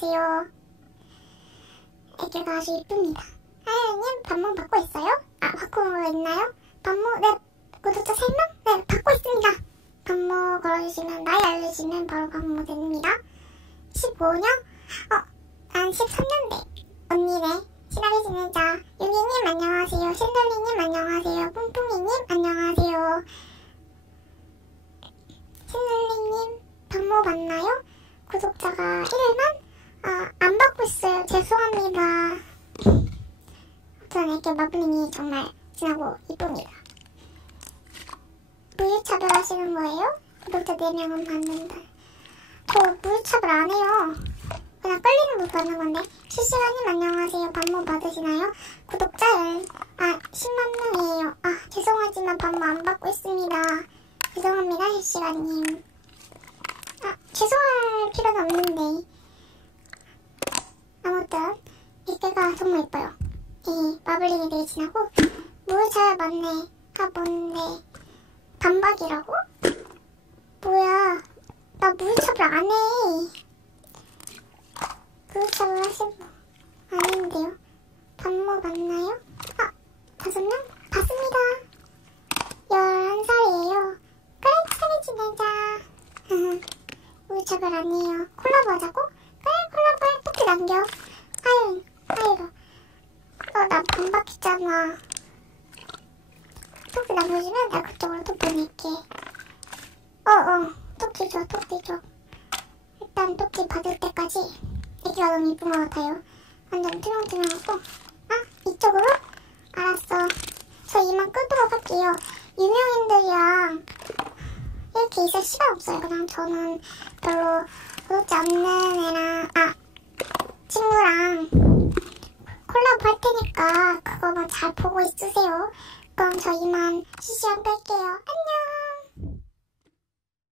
안녕하세요. 애교가 아주 이쁩니다. 하연님 반모 받고 있어요? 받고 있나요? 반모, 네, 구독자 3명? 네, 받고 있습니다. 반모 걸어주시면, 나이 알려주시면 바로 반모 됩니다. 15년? 난 13년대. 언니네. 친하게 지내자. 유기님 안녕하세요. 신돌리님 안녕하세요. 뿡뿡이님 안녕하세요. 신돌리님 반모 받나요? 구독자가 1만? 안 받고 있어요. 죄송합니다. 아무튼 이렇게 마블링이 정말 진하고 이쁩니다. 무유차별 하시는 거예요? 구독자 4명은 받는다. 무유차별 안 해요. 그냥 끌리는 분 받는 건데. 실시간님 안녕하세요. 반모 받으시나요? 구독자 10만 명이에요. 죄송하지만 반모 안 받고 있습니다. 죄송합니다. 실시간님. 죄송할 필요는 없는데. 아무튼 이때가 정말 예뻐요. 이 마블링이 되게 진하고 무유차별 맞네. 뭔데? 반박이라고? 뭐야? 나 무유차별 안 해. 무유차별 하신 분 아닌데요? 반모 맞나요? 5명? 봤습니다. 11살이에요. 그래, 친하게 지내자. 무유차별 아니에요. 콜라보 하자고? 그래, 콜라보해. 토끼 남겨. 아이고. 나 반박했잖아. 토끼 남겨주면 나 그쪽으로 또 보낼게. 토끼 줘. 일단 토끼 받을 때까지 애기가 너무 이쁜 것 같아요. 완전 투명투명하고. 이쪽으로? 알았어. 저 이만 끄도록 할게요. 유명인들이랑 이렇게 있을 시간 없어요. 그냥 저는 별로 구독자 없는 애랑 친구랑 콜라보 할 테니까 그거만 잘 보고 있으세요. 그럼 저 이만 실시간 뺄게요. 안녕.